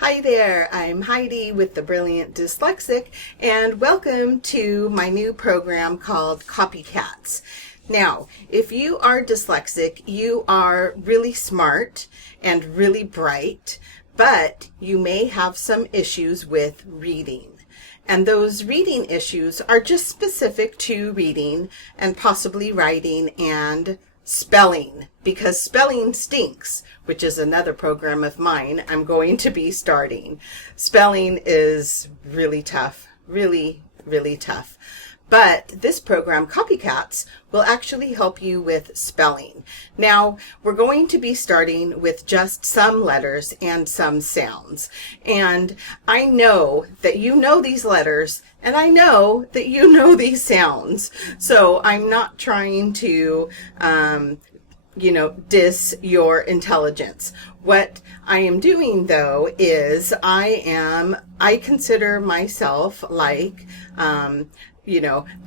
Hi there, I'm Heidi with the Brilliant Dyslexic, and welcome to my new program called Copycats. Now, if you are dyslexic, you are really smart and really bright, but you may have some issues with reading. And those reading issues are just specific to reading and possibly writing and spelling, because spelling stinks, which is another program of mine I'm going to be starting. Spelling is really tough, really tough. But this program, Copycats, will actually help you with spelling. Now, we're going to be starting with just some letters and some sounds. And I know that you know these letters, and I know that you know these sounds. So I'm not trying to, diss your intelligence. What I am doing, though, is I consider myself like,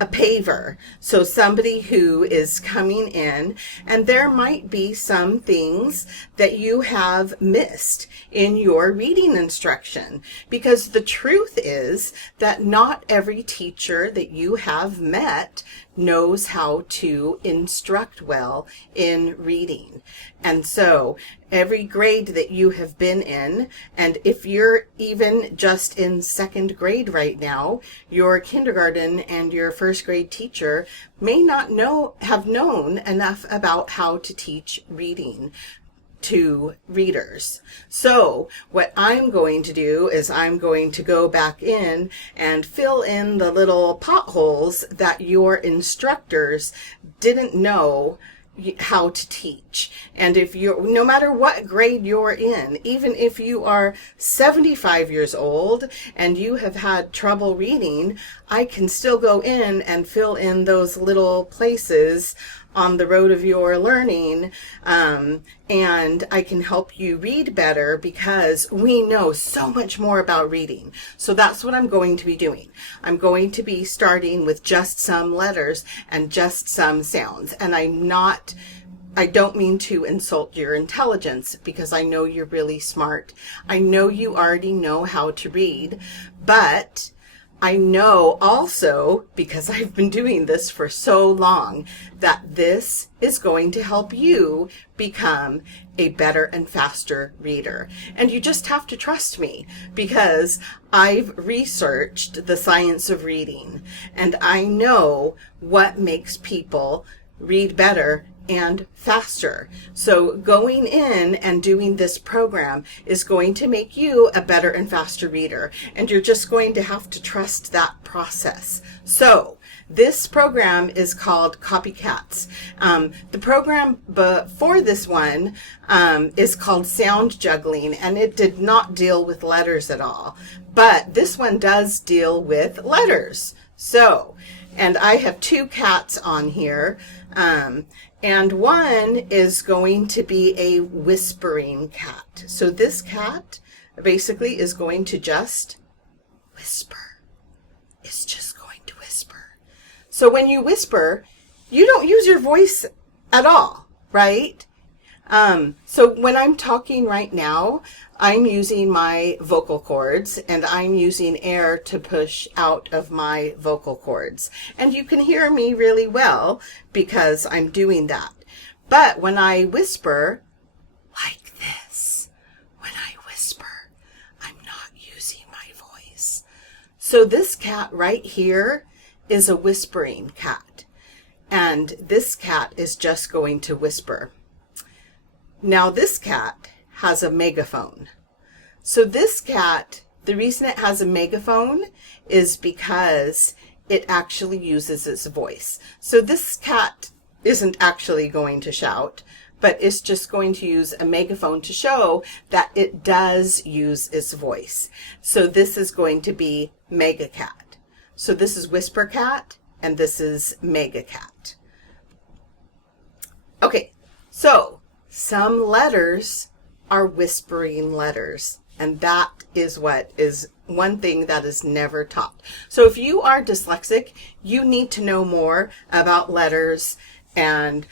a paver. So somebody who is coming in, and there might be some things that you have missed in your reading instruction, because the truth is that not every teacher that you have met knows how to instruct well in reading. And so every grade that you have been in, and if you're even just in second grade right now, your kindergarten and your first grade teacher may not have known enough about how to teach reading to readers. So what I'm going to do is I'm going to go back in and fill in the little potholes that your instructors didn't know how to teach. And if no matter what grade you're in, even if you are 75 years old and you have had trouble reading, I can still go in and fill in those little places on the road of your learning, and I can help you read better, because we know so much more about reading. So that's what I'm going to be doing. I'm going to be starting with just some letters and just some sounds. And I don't mean to insult your intelligence, because I know you're really smart. I know you already know how to read, but I know also, because I've been doing this for so long, that this is going to help you become a better and faster reader. And you just have to trust me, because I've researched the science of reading, and I know what makes people read better and faster. So going in and doing this program is going to make you a better and faster reader, and you're just going to have to trust that process. So this program is called Copycats. The program before this one is called Sound Juggling, and it did not deal with letters at all. But this one does deal with letters. So, and I have two cats on here. And one is going to be a whispering cat. So this cat basically is going to just whisper. It's just going to whisper. So when you whisper, you don't use your voice at all, right? So when I'm talking right now, I'm using my vocal cords, and I'm using air to push out of my vocal cords. And you can hear me really well because I'm doing that. But when I whisper like this, when I whisper, I'm not using my voice. So this cat right here is a whispering cat. And this cat is just going to whisper. Now this cat has a megaphone. So this cat, the reason it has a megaphone is because it actually uses its voice. So this cat isn't actually going to shout, but it's just going to use a megaphone to show that it does use its voice. So this is going to be Mega Cat. So this is Whisper Cat, and this is Mega Cat. Okay, so some letters are whispering letters, and that is what is one thing that is never taught. So if you are dyslexic, you need to know more about letters and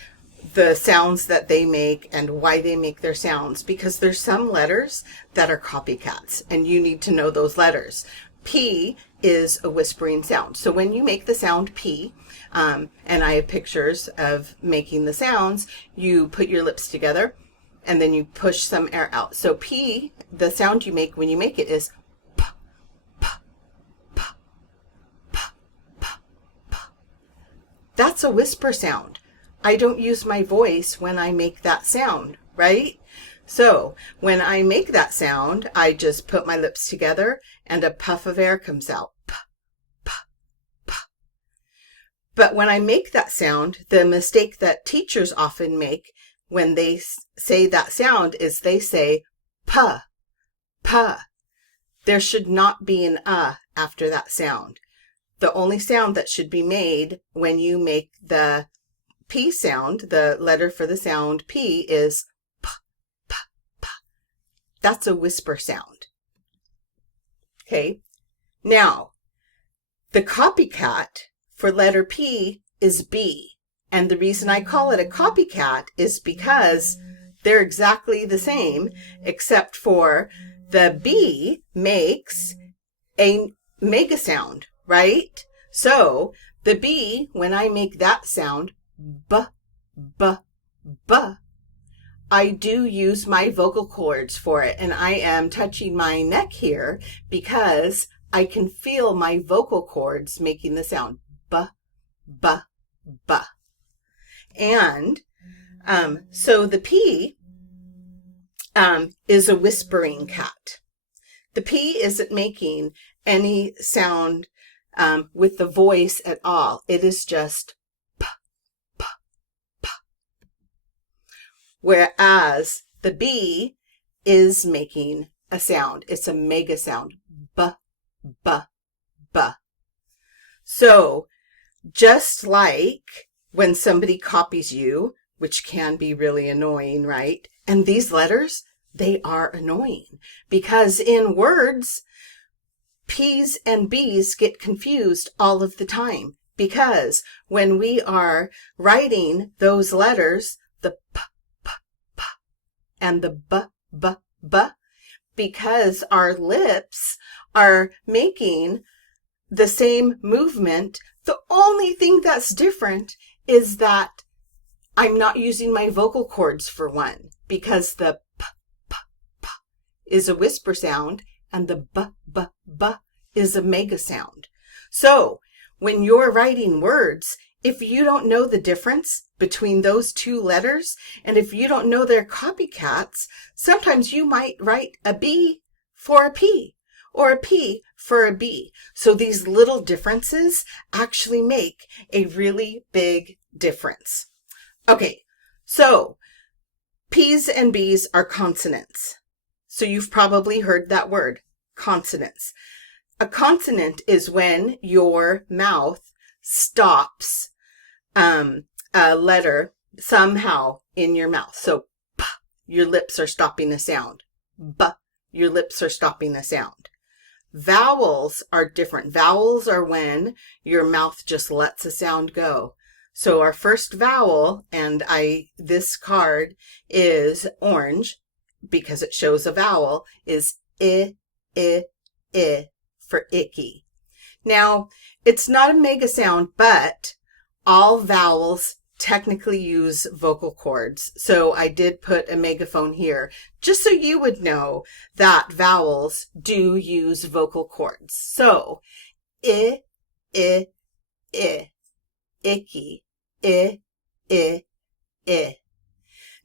the sounds that they make and why they make their sounds, because there's some letters that are copycats and you need to know those letters. P is a whispering sound. So when you make the sound P, and I have pictures of making the sounds, you put your lips together and then you push some air out. So P, the sound you make when you make it is P, P, P, P, P, P. That's a whisper sound. I don't use my voice when I make that sound, right? So when I make that sound, I just put my lips together and a puff of air comes out. P, P, P. But when I make that sound, the mistake that teachers often make when they say that sound is they say P, P. There should not be an after that sound. The only sound that should be made when you make the P sound, the letter for the sound P, is P, P, P. That's a whisper sound. Okay. Now, the copycat for letter P is B. And the reason I call it a copycat is because they're exactly the same, except for the B makes a mega sound, right? So the B, when I make that sound, B, B, B, I do use my vocal cords for it. And I am touching my neck here because I can feel my vocal cords making the sound B, B, B. And so the P is a whispering cat. The P isn't making any sound with the voice at all. It is just P, P, P. Whereas the B is making a sound. It's a mega sound. B, B, B. So just like when somebody copies you, which can be really annoying, right? And these letters, they are annoying because in words, P's and B's get confused all of the time because when we are writing those letters, the P, P, P, and the B, B, B, because our lips are making the same movement, the only thing that's different is that I'm not using my vocal cords for one, because the P, P, P is a whisper sound and the B, B, B is a mega sound. So when you're writing words, if you don't know the difference between those two letters, and if you don't know they're copycats, sometimes you might write a B for a P or a P for a B. So these little differences actually make a really big difference. Okay, so P's and B's are consonants. So you've probably heard that word, consonants. A consonant is when your mouth stops a letter somehow in your mouth. So P, your lips are stopping a sound. B, your lips are stopping a sound. Vowels are different. Vowels are when your mouth just lets a sound go. So our first vowel, and this card is orange because it shows a vowel, is I, for icky. Now, it's not a mega sound, but all vowels technically use vocal cords. So I did put a megaphone here just so you would know that vowels do use vocal cords. So I, icky, I.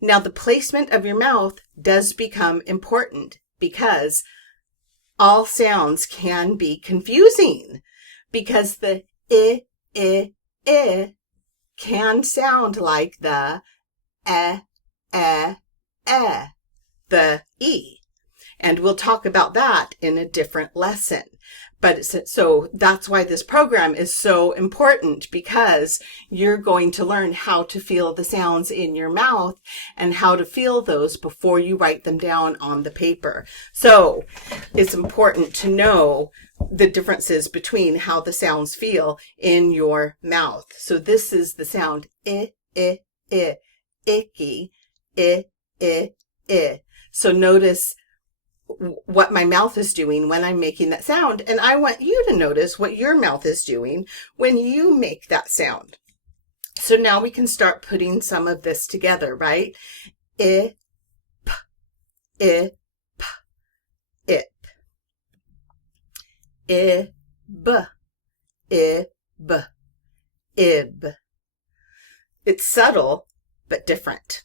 Now the placement of your mouth does become important because all sounds can be confusing because the I can sound like the the E. And we'll talk about that in a different lesson. But so that's why this program is so important, because you're going to learn how to feel the sounds in your mouth and how to feel those before you write them down on the paper. So it's important to know the differences between how the sounds feel in your mouth. So this is the sound I, icky, I, I. So notice what my mouth is doing when I'm making that sound. And I want you to notice what your mouth is doing when you make that sound. So now we can start putting some of this together, right? I, p, I, p, ip. I, b, I, b, ib. It's subtle, but different.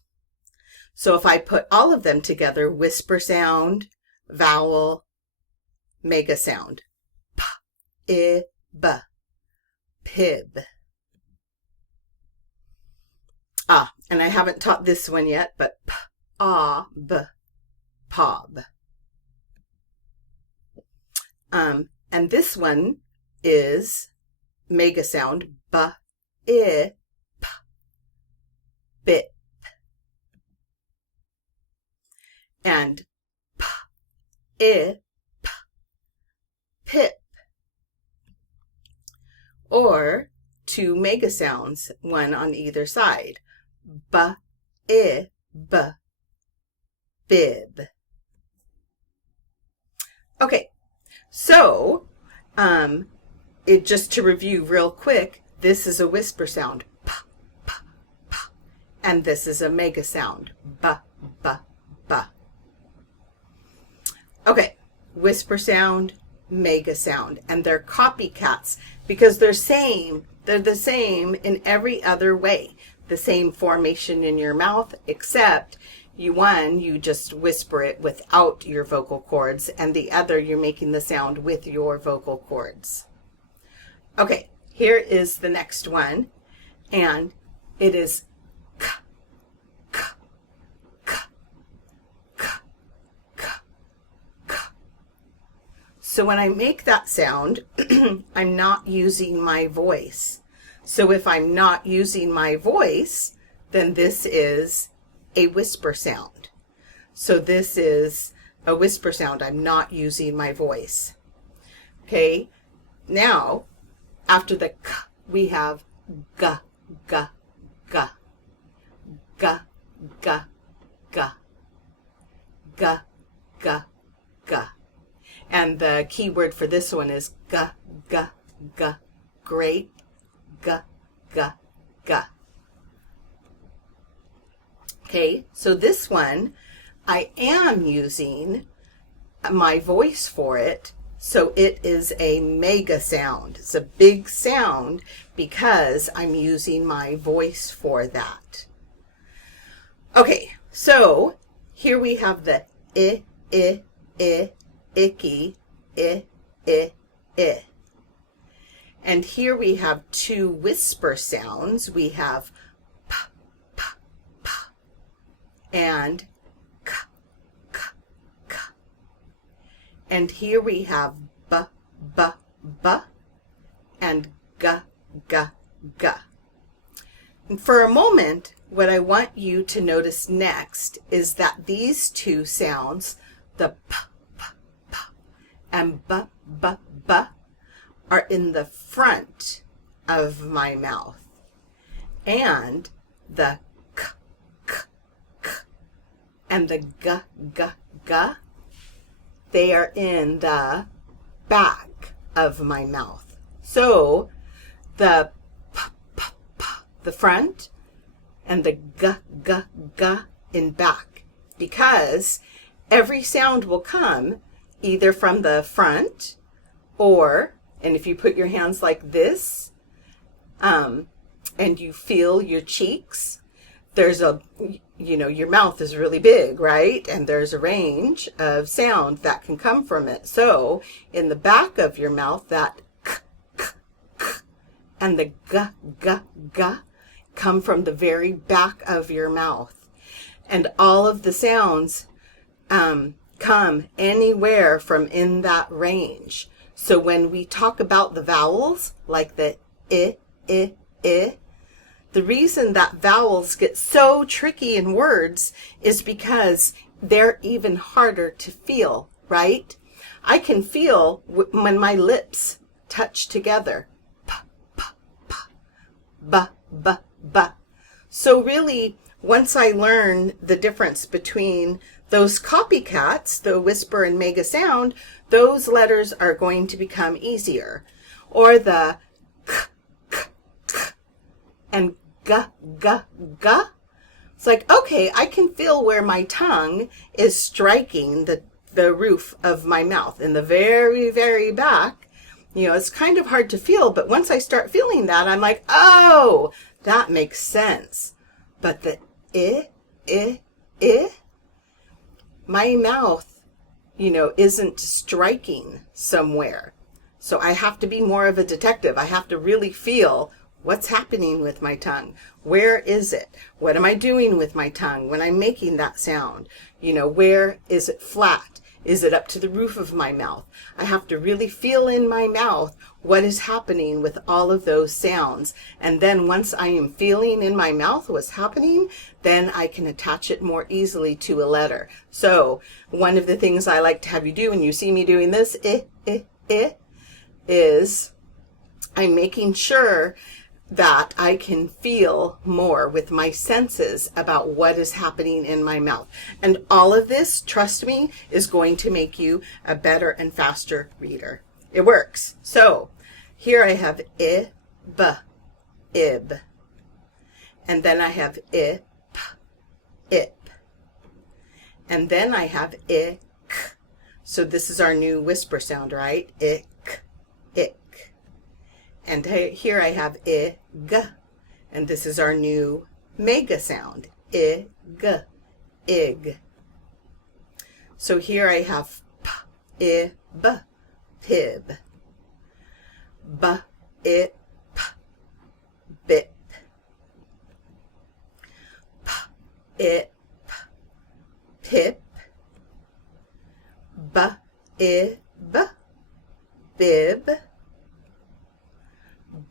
So if I put all of them together, whisper sound, vowel, mega sound. P, I, b, pib. Ah, and I haven't taught this one yet, but p, ah, b, pob. And this one is mega sound, b, I, p, bip. And p, I, p, pip. Or two mega sounds, one on either side. B, I, b, bib. Okay, so just to review real quick, this is a whisper sound, p, p, p, and this is a mega sound, b, b, b. Okay, whisper sound, mega sound, and they're copycats because they're the same in every other way. The same formation in your mouth, except you just whisper it without your vocal cords, and the other you're making the sound with your vocal cords. Okay, here is the next one, and it is k, k, k, k, k, k. So when I make that sound, I'm not using my voice. So if I'm not using my voice, then this is a whisper sound. So this is a whisper sound. I'm not using my voice. Okay, now after the k, we have g, g, g, g, g, g, g, g, g. And the key word for this one is g, g, g, great. G, g, g. Okay, so this one, I am using my voice for it, so it is a mega sound. It's a big sound because I'm using my voice for that. Okay, so here we have the I, icky, I. And here we have two whisper sounds. We have p, p, p, and k, k, k. And here we have b, b, b, and g, g, g. And for a moment, what I want you to notice next is that these two sounds, the p, p, p, and b, b, b, are in the front of my mouth, and the k, k, k, and the g, g, g, they are in the back of my mouth. So the p, p, p, the front, and the g, g, g in back, because every sound will come either from the front or, and if you put your hands like this, and you feel your cheeks, there's your mouth is really big, right? And there's a range of sound that can come from it. So in the back of your mouth, that k, k, k, and the g, g, g come from the very back of your mouth. And all of the sounds come anywhere from in that range. So when we talk about the vowels, like the I, the reason that vowels get so tricky in words is because they're even harder to feel, right? I can feel when my lips touch together. P, p, p, b, b, b. So really, once I learn the difference between those copycats, the whisper and mega sound, those letters are going to become easier. Or the k, k, k, and g, g, g. It's like, okay, I can feel where my tongue is striking the roof of my mouth in the very, very back. You know, it's kind of hard to feel, but once I start feeling that, I'm like, oh, that makes sense. But the my mouth, you know, isn't striking somewhere. So I have to be more of a detective. I have to really feel what's happening with my tongue. Where is it? What am I doing with my tongue when I'm making that sound? You know, where is it flat? Is it up to the roof of my mouth? I have to really feel in my mouth what is happening with all of those sounds. And then once I am feeling in my mouth what's happening, then I can attach it more easily to a letter. So one of the things I like to have you do when you see me doing this, is I'm making sure that I can feel more with my senses about what is happening in my mouth. And all of this, trust me, is going to make you a better and faster reader. It works. So here I have ib, ib. And then I have ip, ip. And then I have ik. So this is our new whisper sound, right? Ik, ik. And here I have ig, and this is our new mega sound, ig, ig. So here I have p, ib, pib, b, ip, bip, p, ip, pip, b, ib, bib,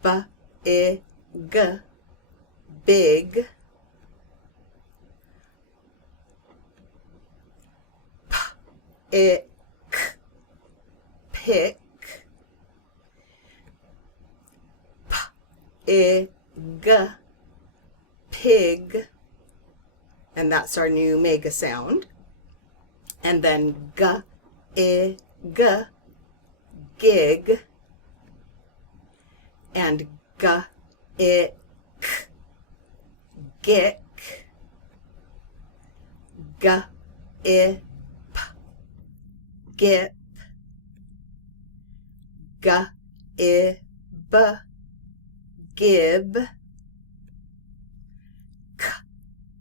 b-i-g, big, p-i-k, pick, p-i-g, pig, and that's our new mega sound. And then g-i-g, gig, and g-i-k, gick, g-i-p, gip, g-i-b, gib,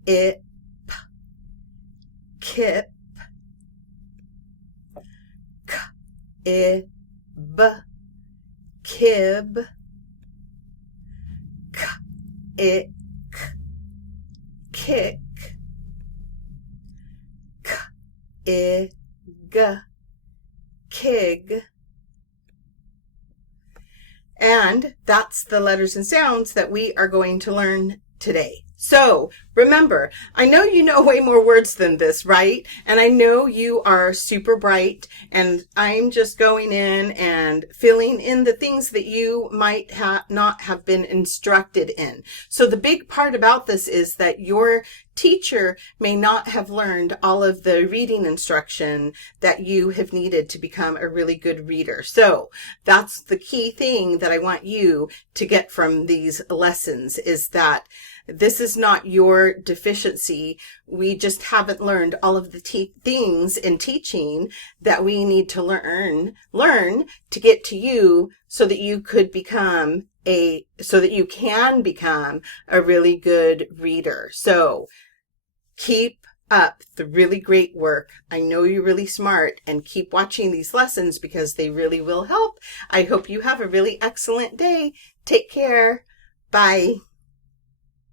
k-i-p, kip, k-i-b, kib, k-ick, kick, k-ig, kig. And that's the letters and sounds that we are going to learn today. So remember, I know you know way more words than this, right? And I know you are super bright, and I'm just going in and filling in the things that you might not have been instructed in. So the big part about this is that your teacher may not have learned all of the reading instruction that you have needed to become a really good reader. So that's the key thing that I want you to get from these lessons, is that this is not your deficiency. We just haven't learned all of the things in teaching that we need to learn to get to you so that you could become so that you can become a really good reader. So keep up the really great work. I know you're really smart, and keep watching these lessons because they really will help. I hope you have a really excellent day. Take care. Bye.